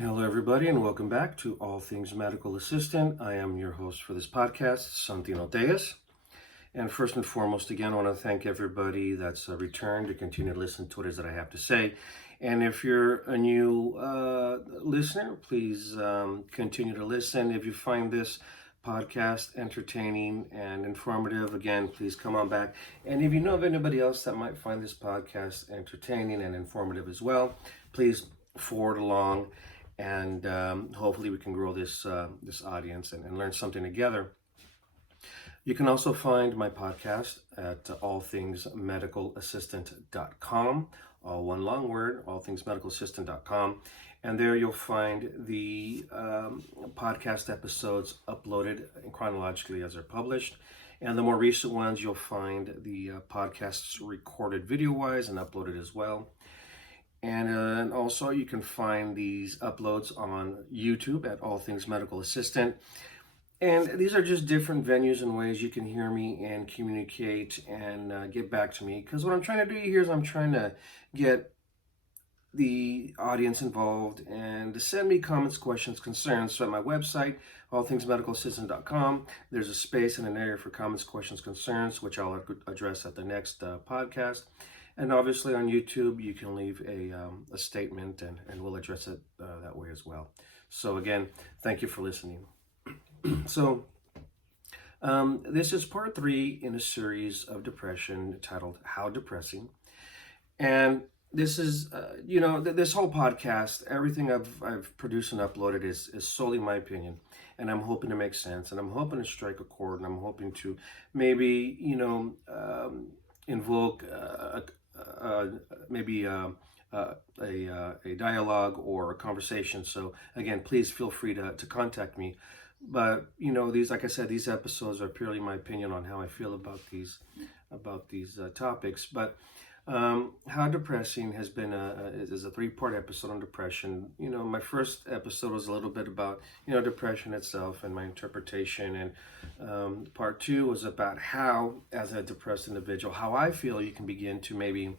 Hello, everybody, and welcome back to All Things Medical Assistant. I am your host for this podcast, Santino Tejas. And first and foremost, again, I want to thank everybody that's returned to continue to listen to what it is that I have to say. And if you're a new listener, please continue to listen. If you find this podcast entertaining and informative, again, please come on back. And if you know of anybody else that might find this podcast entertaining and informative as well, please forward along, and hopefully we can grow this audience and learn something together. You can also find my podcast at allthingsmedicalassistant.com, all one long word, allthingsmedicalassistant.com. And there you'll find the podcast episodes uploaded chronologically as they're published. And the more recent ones, you'll find the podcasts recorded video-wise and uploaded as well. And also you can find these uploads on YouTube at All Things Medical Assistant. And these are just different venues and ways you can hear me and communicate and get back to me. Because what I'm trying to do here is I'm trying to get the audience involved and to send me comments, questions, concerns. So at my website, allthingsmedicalassistant.com, there's a space and an area for comments, questions, concerns, which I'll address at the next podcast. And obviously on YouTube, you can leave a statement and we'll address it that way as well. So again, thank you for listening. So this is part 3 in a series of depression titled How Depressing. And this is, this whole podcast, everything I've produced and uploaded is solely my opinion. And I'm hoping to make sense. And I'm hoping to strike a chord. And I'm hoping to maybe, invoke maybe a dialogue or a conversation. So again, please feel free to contact me. But these, like I said, these episodes are purely my opinion on how I feel about these topics. But how depressing has been is a 3-part episode on depression. My first episode was a little bit about depression itself and my interpretation, and part 2 was about how, as a depressed individual, how I feel you can begin to maybe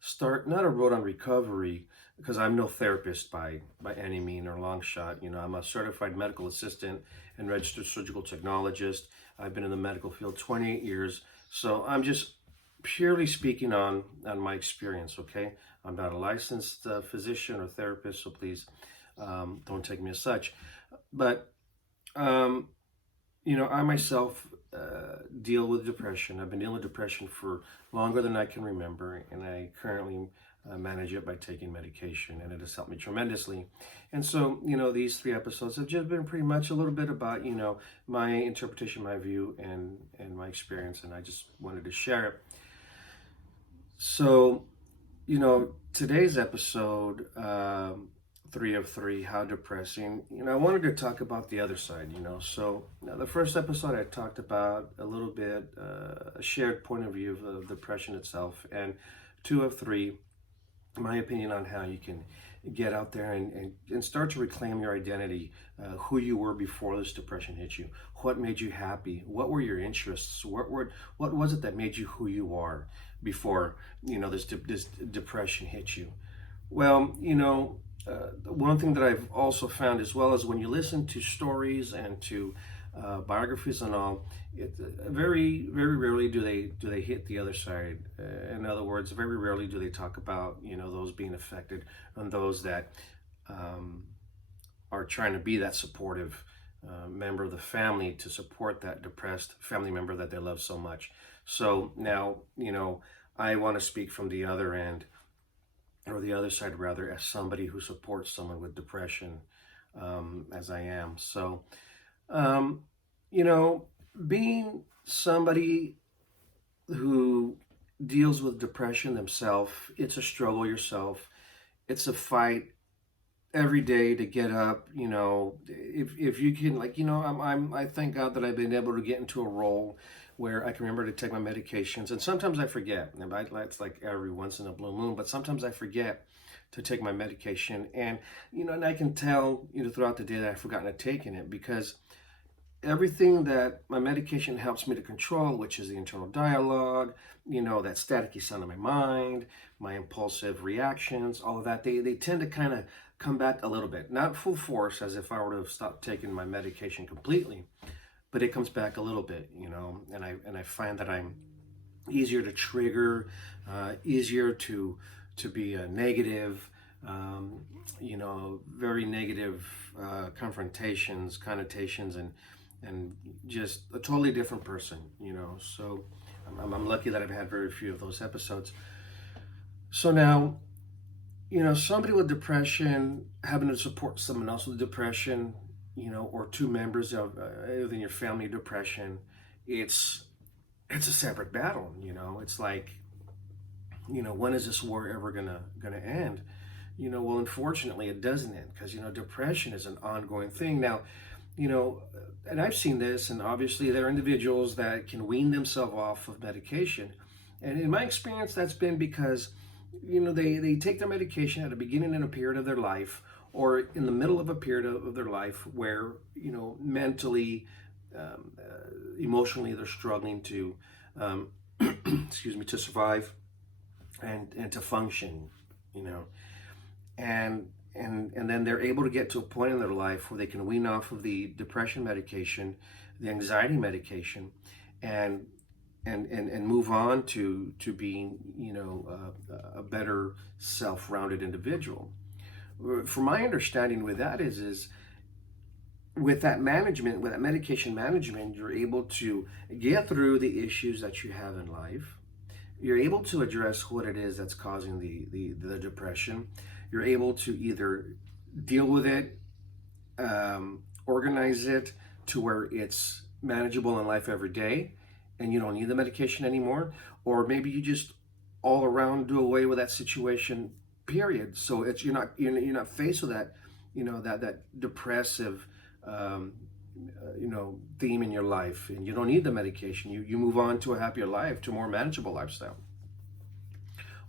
start not a road on recovery, because I'm no therapist by any mean or long shot. I'm a certified medical assistant and registered surgical technologist. I've been in the medical field 28 years, so I'm just purely speaking on my experience. Okay, I'm not a licensed physician or therapist, so please don't take me as such. But I myself deal with depression. I've been dealing with depression for longer than I can remember, and I currently manage it by taking medication, and it has helped me tremendously. And so, these 3 episodes have just been pretty much a little bit about, my interpretation, my view, and my experience, and I just wanted to share it. So, today's episode, 3 of 3, how depressing. I wanted to talk about the other side. So the first episode I talked about a little bit a shared point of view of depression itself, and 2 of 3, my opinion on how you can get out there and start to reclaim your identity, who you were before this depression hit you, what made you happy, what were your interests, what was it that made you who you are before this depression hit you. Well, one thing that I've also found as well is when you listen to stories and to biographies and all, very, very rarely do they hit the other side. In other words, very rarely do they talk about those being affected and those that are trying to be that supportive member of the family to support that depressed family member that they love so much. So now I want to speak from the other end, or the other side rather, as somebody who supports someone with depression, as I am. So being somebody who deals with depression themselves, it's a struggle yourself. It's a fight every day to get up. If you can, I thank God that I've been able to get into a role where I can remember to take my medications, and sometimes I forget. And it's like every once in a blue moon, but sometimes I forget to take my medication, and and I can tell throughout the day that I've forgotten to take it, because everything that my medication helps me to control, which is the internal dialogue, that staticky sound in my mind, my impulsive reactions, all of that, they tend to kind of come back a little bit. Not full force, as if I were to have stopped taking my medication completely, but it comes back a little bit, and I find that I'm easier to trigger, easier to be a negative, very negative confrontations, connotations, and just a totally different person. So I'm lucky that I've had very few of those episodes. So now, somebody with depression having to support someone else with depression, or two members of within your family depression, it's it's a separate battle. It's like, when is this war ever gonna end? Well, unfortunately, it doesn't end, because depression is an ongoing thing. Now, you know, and I've seen this, and obviously there are individuals that can wean themselves off of medication, and in my experience, that's been because they take their medication at the beginning and a period of their life, or in the middle of a period of their life where mentally, emotionally, they're struggling to excuse me, to survive and to function, you know, and then they're able to get to a point in their life where they can wean off of the depression medication, the anxiety medication, and and move on to being a better self-rounded individual. From my understanding with that is with that management, with that medication management, you're able to get through the issues that you have in life. You're able to address what it is that's causing the depression. You're able to either deal with it, organize it to where it's manageable in life every day, and you don't need the medication anymore, or maybe you just all around do away with that situation. Period. So it's you're not faced with that, that depressive, theme in your life, and you don't need the medication. You move on to a happier life, to a more manageable lifestyle.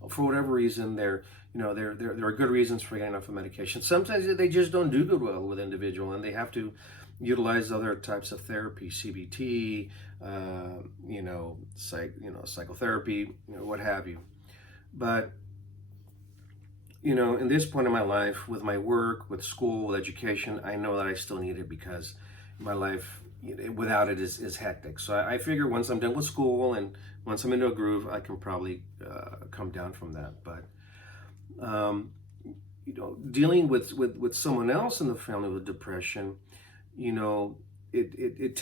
For whatever reason, there are good reasons for getting off of medication. Sometimes they just don't do good well with individual, and they have to utilize other types of therapy, CBT, psychotherapy, what have you. But in this point in my life, with my work, with school, with education, I know that I still need it, because my life without it is hectic. So I figure once I'm done with school and once I'm into a groove, I can probably come down from that. But dealing with someone else in the family with depression, it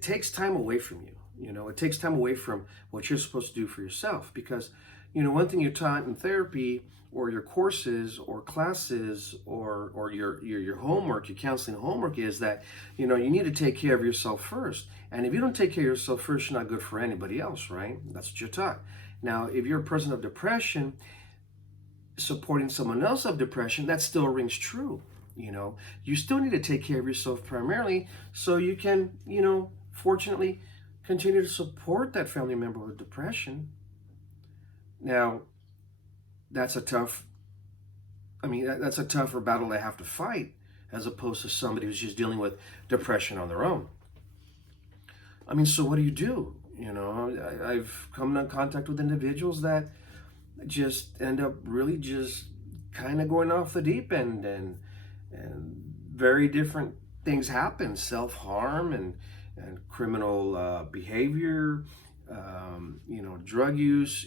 takes time away from you. It takes time away from what you're supposed to do for yourself, because one thing you're taught in therapy, or your courses or classes, or your homework, your counseling homework, is that you need to take care of yourself first. And if you don't take care of yourself first, you're not good for anybody else, right? That's what you're taught. Now, if you're a person of depression, supporting someone else of depression, that still rings true. You still need to take care of yourself primarily, so you can, fortunately, continue to support that family member with depression. Now, that's a tougher battle they have to fight, as opposed to somebody who's just dealing with depression on their own. So what do you do? I've come in contact with individuals that just end up really just kind of going off the deep end, and very different things happen: self-harm and criminal behavior, drug use.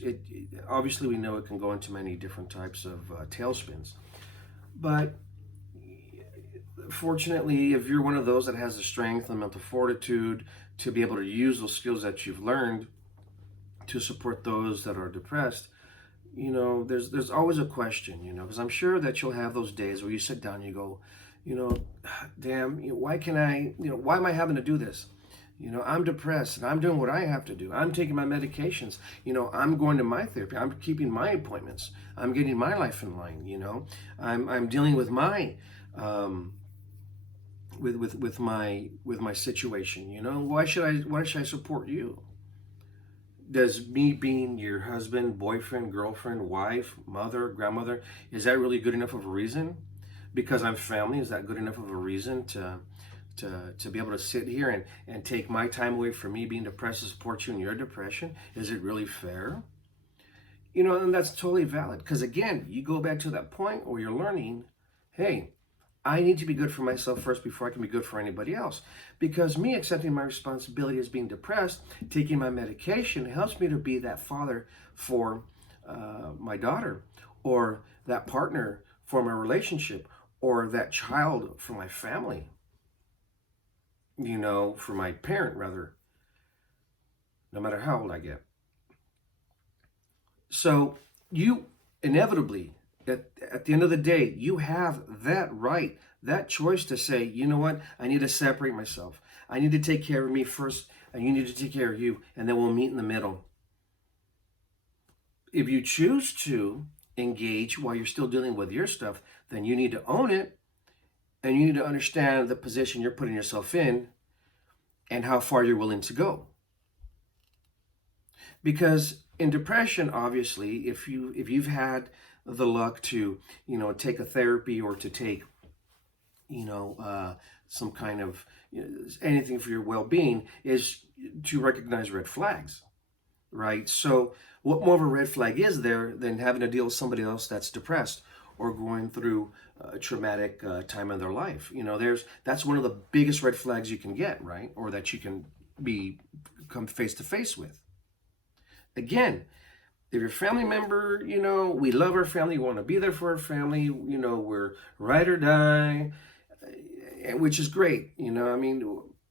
Obviously, we know it can go into many different types of tailspins. But fortunately, if you're one of those that has the strength and mental fortitude to be able to use those skills that you've learned to support those that are depressed, there's always a question, because I'm sure that you'll have those days where you sit down and you go, damn, why am I having to do this? I'm depressed, and I'm doing what I have to do. I'm taking my medications. I'm going to my therapy. I'm keeping my appointments. I'm getting my life in line. I'm dealing with my with my situation. Why should I support you? Does me being your husband, boyfriend, girlfriend, wife, mother, grandmother, is that really good enough of a reason? Because I'm family, is that good enough of a reason to be able to sit here and take my time away from me being depressed to support you in your depression? Is it really fair? And that's totally valid, because again, you go back to that point where you're learning, hey, I need to be good for myself first before I can be good for anybody else. Because me accepting my responsibility as being depressed, taking my medication, helps me to be that father for my daughter, or that partner for my relationship, or that child for my family, for my parent, rather, no matter how old I get. So you inevitably, at the end of the day, you have that right, that choice to say, you know what, I need to separate myself. I need to take care of me first, and you need to take care of you, and then we'll meet in the middle. If you choose to engage while you're still dealing with your stuff, then you need to own it, and you need to understand the position you're putting yourself in and how far you're willing to go. Because in depression, obviously, if you've had the luck to take a therapy, or to take some kind of anything for your well-being, is to recognize red flags, right? So what more of a red flag is there than having to deal with somebody else that's depressed or going through a traumatic time in their life? That's one of the biggest red flags you can get, right? Or that you can come face to face with. Again, if your family member, we love our family, we want to be there for our family, we're ride or die, which is great.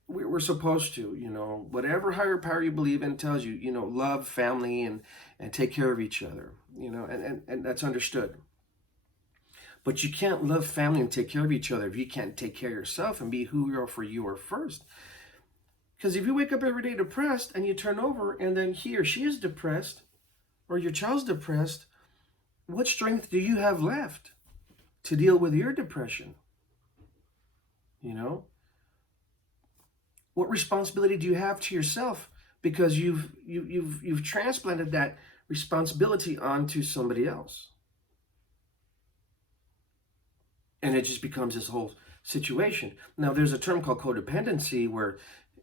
We're supposed to, whatever higher power you believe in tells you, love family and take care of each other, and that's understood. But you can't love family and take care of each other if you can't take care of yourself and be who you are for you are first. Because if you wake up every day depressed and you turn over and then he or she is depressed, or your child's depressed, what strength do you have left to deal with your depression? What responsibility do you have to yourself? Because you've transplanted that responsibility onto somebody else. And it just becomes this whole situation. Now, there's a term called codependency, where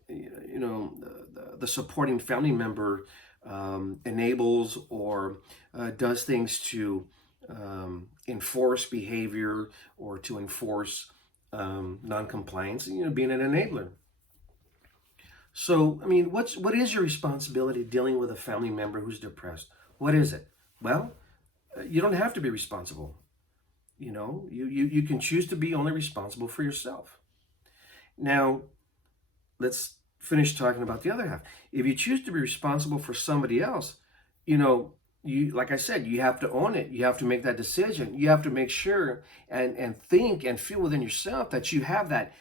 the supporting family member enables or does things to enforce behavior, or to enforce non-compliance, being an enabler. So, what is your responsibility dealing with a family member who's depressed? What is it? Well, you don't have to be responsible. You can choose to be only responsible for yourself. Now, let's finish talking about the other half. If you choose to be responsible for somebody else, like I said, you have to own it. You have to make that decision. You have to make sure and think and feel within yourself that you have that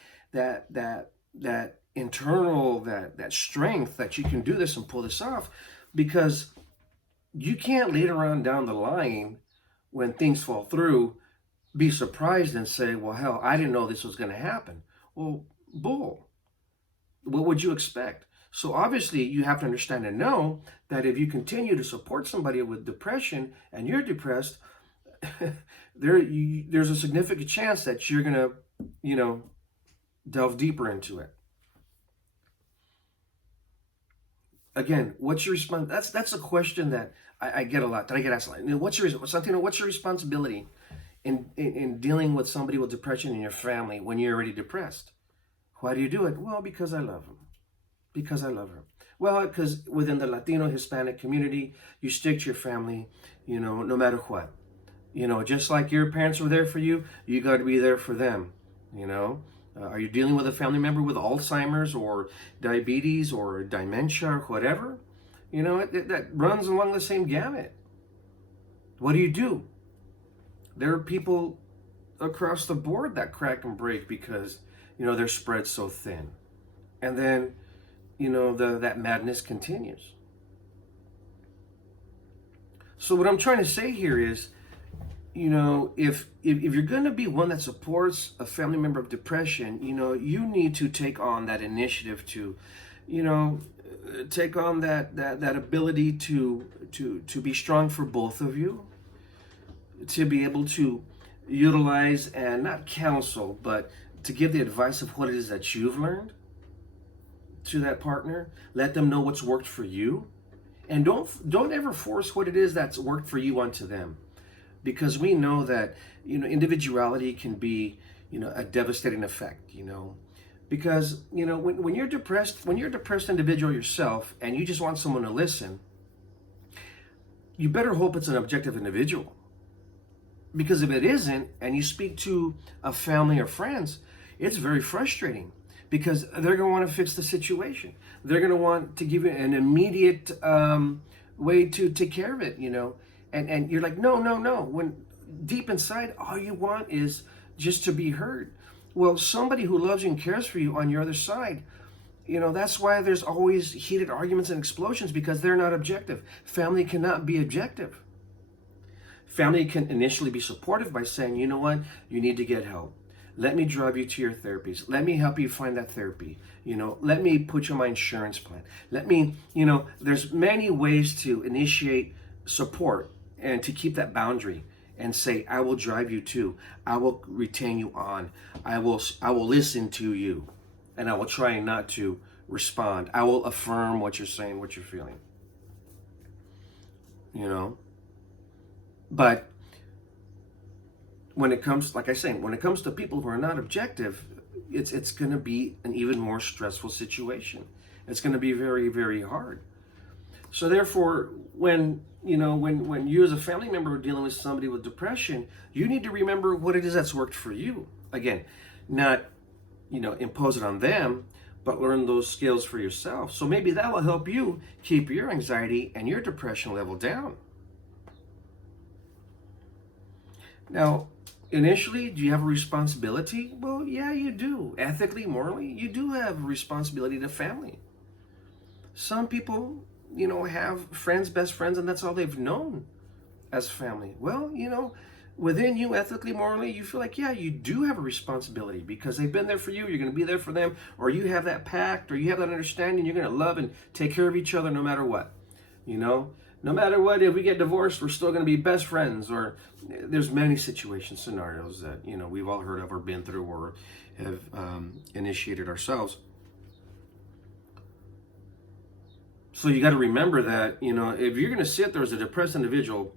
internal, that strength that you can do this and pull this off. Because you can't later on down the line, when things fall through, be surprised and say, well, hell, I didn't know this was going to happen. Well, bull. What would you expect? So obviously you have to understand and know that if you continue to support somebody with depression and you're depressed, there's a significant chance that you're going to, delve deeper into it. Again, what's your response? That's a question that I get a lot, that I get asked a lot. What's your responsibility in dealing with somebody with depression in your family when you're already depressed? Why do you do it? Well, because I love him. Because I love her. Well, because within the Latino Hispanic community, you stick to your family, no matter what. Just like your parents were there for you, you got to be there for them. Are you dealing with a family member with Alzheimer's or diabetes or dementia or whatever? That runs along the same gamut. What do? There are people across the board that crack and break because, they're spread so thin. And then, that madness continues. So what I'm trying to say here is, if you're going to be one that supports a family member of depression, you need to take on that initiative to, take on that ability to be strong for both of you, to be able to utilize and not counsel, but to give the advice of what it is that you've learned to that partner. Let them know what's worked for you, and don't ever force what it is that's worked for you onto them, because we know that individuality can be a devastating effect. Because when you're a depressed individual yourself and you just want someone to listen, you better hope it's an objective individual. Because if it isn't, and you speak to a family or friends, it's very frustrating, because they're going to want to fix the situation. They're going to want to give you an immediate way to take care of it, and you're like, no, when deep inside, all you want is just to be heard. Well, somebody who loves you and cares for you on your other side, that's why there's always heated arguments and explosions, because they're not objective. Family cannot be objective. Family can initially be supportive by saying, you know what, you need to get help. Let me drive you to your therapies. Let me help you find that therapy. Let me put you on my insurance plan. Let me, there's many ways to initiate support and to keep that boundary and say, I will drive you to, I will retain you on, I will listen to you, and I will try not to respond. I will affirm what you're saying, what you're feeling. But when it comes, like I say, when it comes to people who are not objective, it's going to be an even more stressful situation. It's going to be very, very hard. So therefore, when you as a family member are dealing with somebody with depression, you need to remember what it is that's worked for you. Again, not impose it on them, but learn those skills for yourself. So maybe that will help you keep your anxiety and your depression level down. Now, initially, do you have a responsibility? Well, yeah, you do. Ethically, morally, you do have a responsibility to family. Some people, have friends, best friends, and that's all they've known as family. Well, within you, ethically, morally, you feel like, yeah, you do have a responsibility, because they've been there for you, you're going to be there for them, or you have that pact, or you have that understanding, you're going to love and take care of each other no matter what. No matter what, if we get divorced, we're still going to be best friends. Or there's many situations, scenarios that, we've all heard of or been through or have initiated ourselves. So you got to remember that, if you're going to sit there as a depressed individual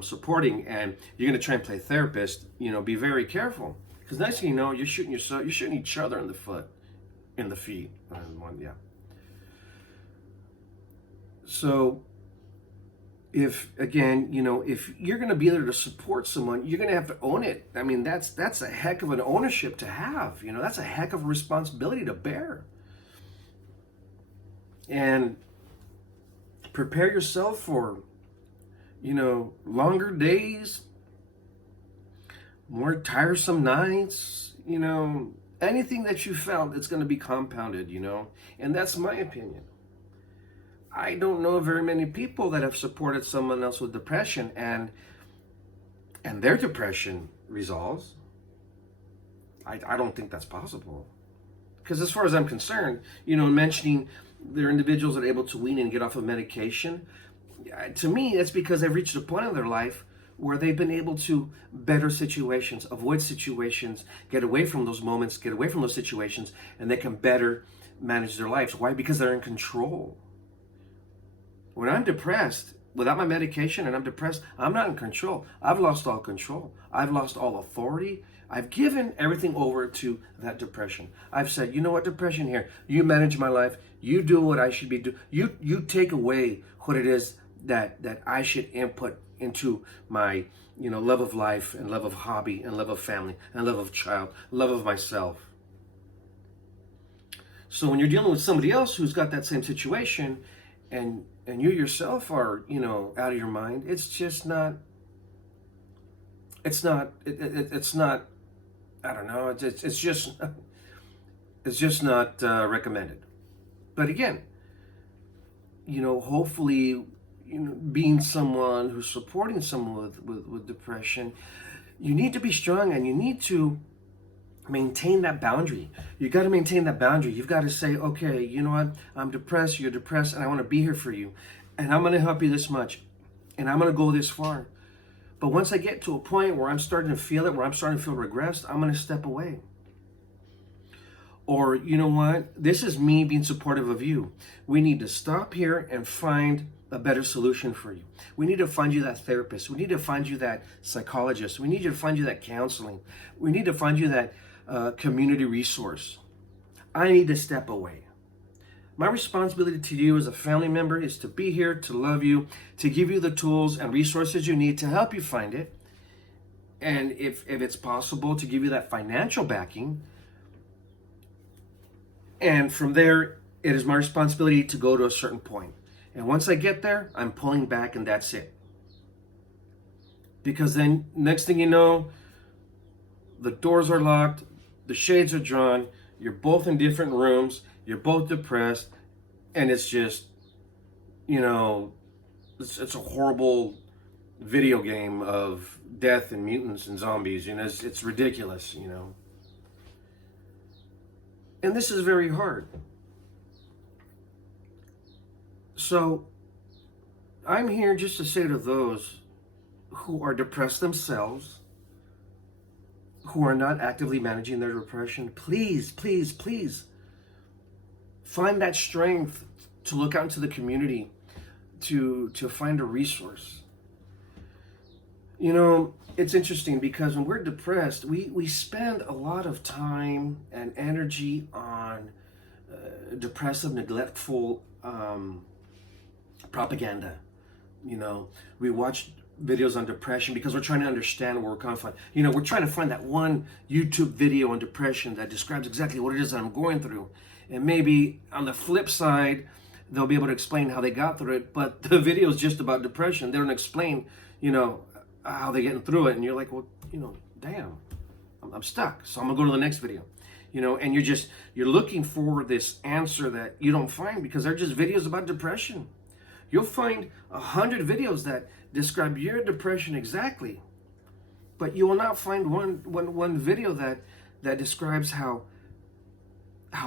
supporting, and you're going to try and play therapist, be very careful. Because next thing you know, you're shooting each other in the feet. Yeah. So if you're going to be there to support someone, you're going to have to own it. I mean, that's a heck of an ownership to have. That's a heck of a responsibility to bear. And prepare yourself for, longer days, more tiresome nights, anything that you felt, it's going to be compounded, and that's my opinion. I don't know very many people that have supported someone else with depression and their depression resolves. I don't think that's possible. Because as far as I'm concerned, mentioning there are individuals that are able to wean and get off of medication, to me, that's because they've reached a point in their life where they've been able to better situations, avoid situations, get away from those moments, get away from those situations, and they can better manage their lives. Why? Because they're in control. When I'm depressed, without my medication, and I'm depressed, I'm not in control. I've lost all control. I've lost all authority. I've given everything over to that depression. I've said, you know what, depression, here, you manage my life. You do what I should be doing. You take away what it is that I should input into my, love of life and love of hobby and love of family and love of child, love of myself. So when you're dealing with somebody else who's got that same situation, and you yourself are, out of your mind, it's just not, it's not, I don't know, it's just not recommended. But again, hopefully, being someone who's supporting someone with depression, you need to be strong, and you need to maintain that boundary. You got to maintain that boundary. You've got to say, okay, you know what? I'm depressed, you're depressed, and I want to be here for you. And I'm going to help you this much. And I'm going to go this far. But once I get to a point where I'm starting to feel it, where I'm starting to feel regressed, I'm going to step away. Or, you know what, this is me being supportive of you. We need to stop here and find a better solution for you. We need to find you that therapist. We need to find you that psychologist. We need to find you that counseling. We need to find you that community resource. I need to step away. My responsibility to you as a family member is to be here, to love you, to give you the tools and resources you need to help you find it. And if it's possible, to give you that financial backing. And from there, it is my responsibility to go to a certain point. And once I get there, I'm pulling back and that's it. Because then next thing you know, the doors are locked, the shades are drawn, you're both in different rooms, you're both depressed, and it's just, it's a horrible video game of death and mutants and zombies. It's ridiculous, And this is very hard. So I'm here just to say to those who are depressed themselves, who are not actively managing their depression, please, please, please find that strength to look out into the community, to find a resource. It's interesting because when we're depressed, we spend a lot of time and energy on depressive, neglectful propaganda. We watch videos on depression because we're trying to understand where we're coming from. We're trying to find that one YouTube video on depression that describes exactly what it is that I'm going through. And maybe on the flip side, they'll be able to explain how they got through it, but the video is just about depression. They don't explain, how they're getting through it. And you're like, well, damn, I'm stuck. So I'm gonna go to the next video. And you're looking for this answer that you don't find because they're just videos about depression. You'll find 100 videos that describe your depression exactly, but you will not find one video that describes how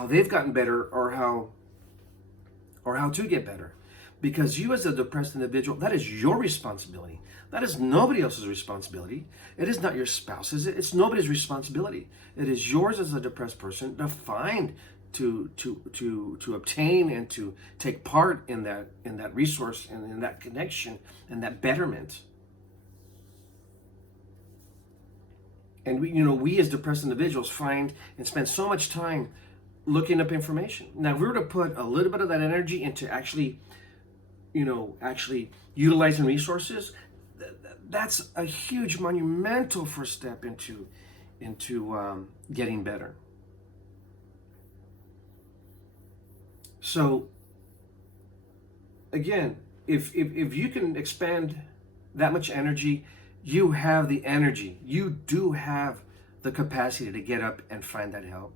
they've gotten better or how to get better. Because you as a depressed individual, that is your responsibility. That is nobody else's responsibility. It is not your spouse's. It's nobody's responsibility. It is yours as a depressed person to find, to obtain, and to take part in that resource and in that connection and that betterment. And we as depressed individuals find and spend so much time looking up information. Now, if we were to put a little bit of that energy into actually utilizing resources, that's a huge monumental first step into getting better. So again, if you can expand that much energy, you have the energy. You do have the capacity to get up and find that help.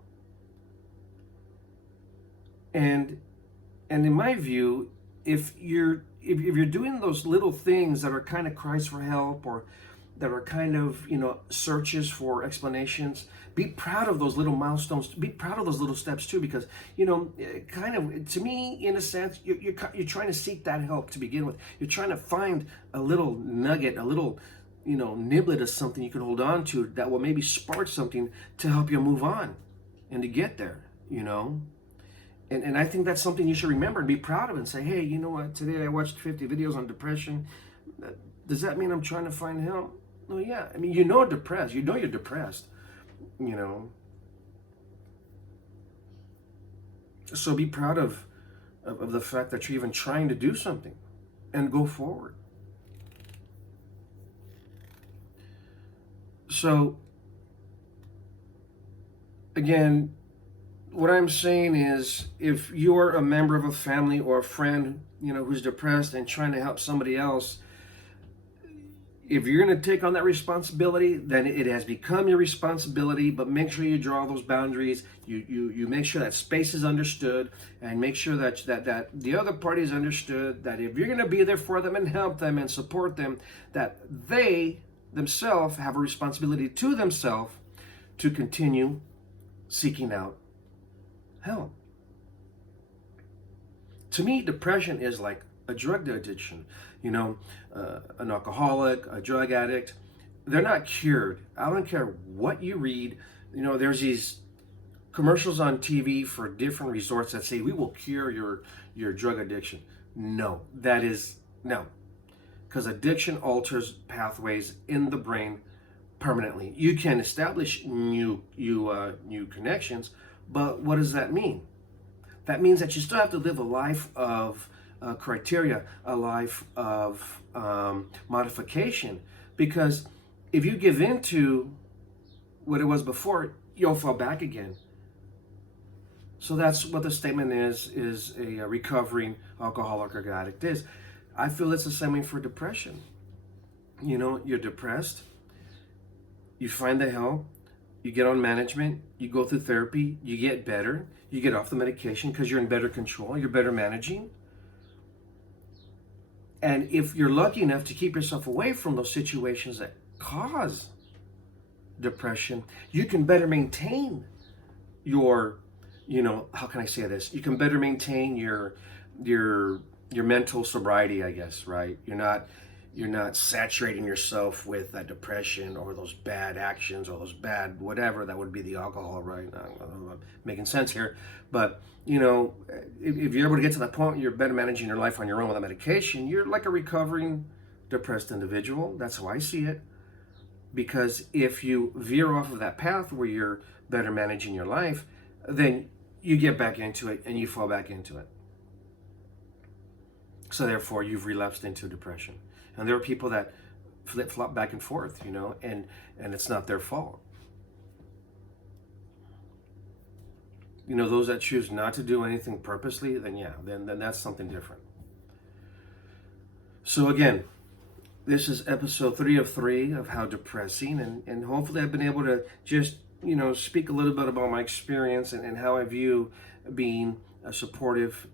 And in my view, if you're doing those little things that are kind of cries for help or that are kind of searches for explanations, be proud of those little milestones. Be proud of those little steps too, because kind of, to me, in a sense, you're trying to seek that help to begin with. You're trying to find a little nugget, a little niblet of something you can hold on to that will maybe spark something to help you move on and to get there. And I think that's something you should remember and be proud of and say, hey, you know what? Today I watched 50 videos on depression. Does that mean I'm trying to find help? Oh, yeah. I mean, depressed. You're depressed, So be proud of the fact that you're even trying to do something and go forward. So, again, what I'm saying is, if you're a member of a family or a friend, who's depressed and trying to help somebody else, if you're going to take on that responsibility, then it has become your responsibility. But make sure you draw those boundaries. You make sure that space is understood, and make sure that the other party is understood. That if you're going to be there for them and help them and support them, that they themselves have a responsibility to themselves to continue seeking out help. To me, depression is like a drug addiction. An alcoholic, a drug addict, they're not cured. I don't care what you read. There's these commercials on TV for different resorts that say we will cure your drug addiction. No, that is no, because addiction alters pathways in the brain permanently. You can establish new connections, but what does that mean? That means that you still have to live a life of criteria, a life of modification, because if you give in to what it was before, you'll fall back again. So that's what the statement is a recovering alcoholic or addict is. I feel it's the same way for depression. You know, you're depressed, you find the help, you get on management, you go through therapy, you get better, you get off the medication because you're in better control, you're better managing. And if you're lucky enough to keep yourself away from those situations that cause depression, you can better maintain your, how can I say this? You can better maintain your mental sobriety, I guess, right? You're not saturating yourself with that depression or those bad actions or those bad whatever that would be the alcohol, right? I'm making sense here, but if you're able to get to that point, you're better managing your life on your own without medication. You're like a recovering depressed individual. That's how I see it. Because if you veer off of that path where you're better managing your life, then you get back into it and you fall back into it. So therefore, you've relapsed into depression. And there are people that flip-flop back and forth, and it's not their fault. Those that choose not to do anything purposely, then that's something different. So again, this is episode 3 of 3 of How Depressing, and hopefully I've been able to just, speak a little bit about my experience and how I view being a supportive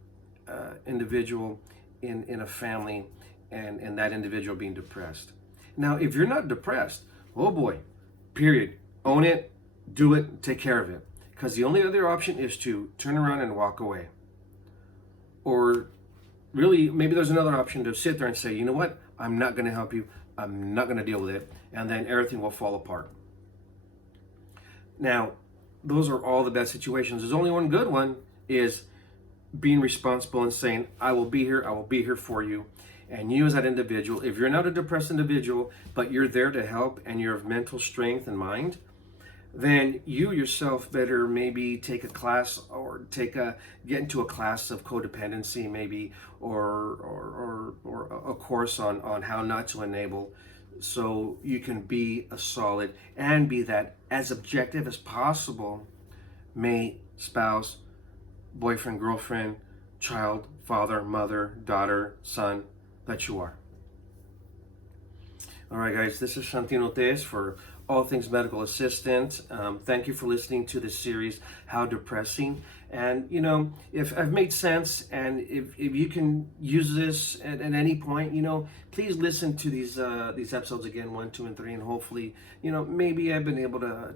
individual in a family and that individual being depressed. Now, if you're not depressed, oh boy, period. Own it, do it, take care of it. Because the only other option is to turn around and walk away. Or really, maybe there's another option to sit there and say, you know what, I'm not going to help you. I'm not going to deal with it. And then everything will fall apart. Now, those are all the bad situations. There's only one good one, is being responsible and saying, I will be here for you. And you as that individual, if you're not a depressed individual, but you're there to help and you're of mental strength and mind, then you yourself better maybe take a class or get into a class of codependency maybe, or a course on how not to enable, so you can be a solid and be that as objective as possible mate, spouse, boyfriend, girlfriend, child, father, mother, daughter, son that you are. All right, guys, this is Santino Tez for All Things Medical Assistant. Thank you for listening to this series, How Depressing. And, if I've made sense and if you can use this at any point, please listen to these episodes again, 1, 2, and 3, and hopefully, maybe I've been able to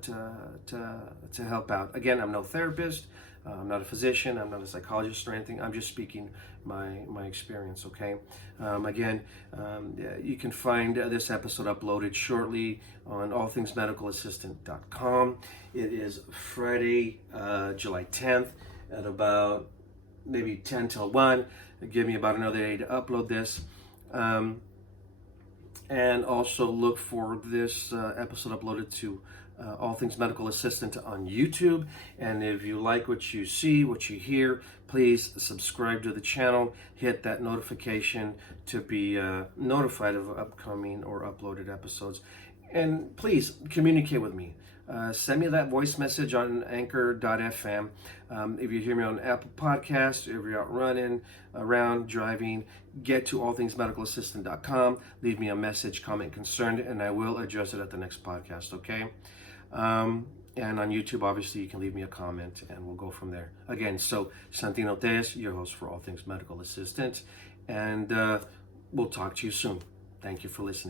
help out. Again, I'm no therapist. I'm not a physician, I'm not a psychologist or anything. I'm just speaking my experience, okay? You can find this episode uploaded shortly on allthingsmedicalassistant.com. It is Friday, July 10th at about maybe 10 till 1. Give me about another day to upload this. And also look for this episode uploaded to All Things Medical Assistant on YouTube. And if you like what you see, what you hear, please subscribe to the channel. Hit that notification to be notified of upcoming or uploaded episodes. And please communicate with me. Send me that voice message on anchor.fm. If you hear me on Apple Podcasts, if you're out running, around, driving, get to allthingsmedicalassistant.com. Leave me a message, comment, concern, and I will address it at the next podcast, okay? And on YouTube, obviously, you can leave me a comment, and we'll go from there. Again, so Santino Tez, your host for All Things Medical Assistant, and we'll talk to you soon. Thank you for listening.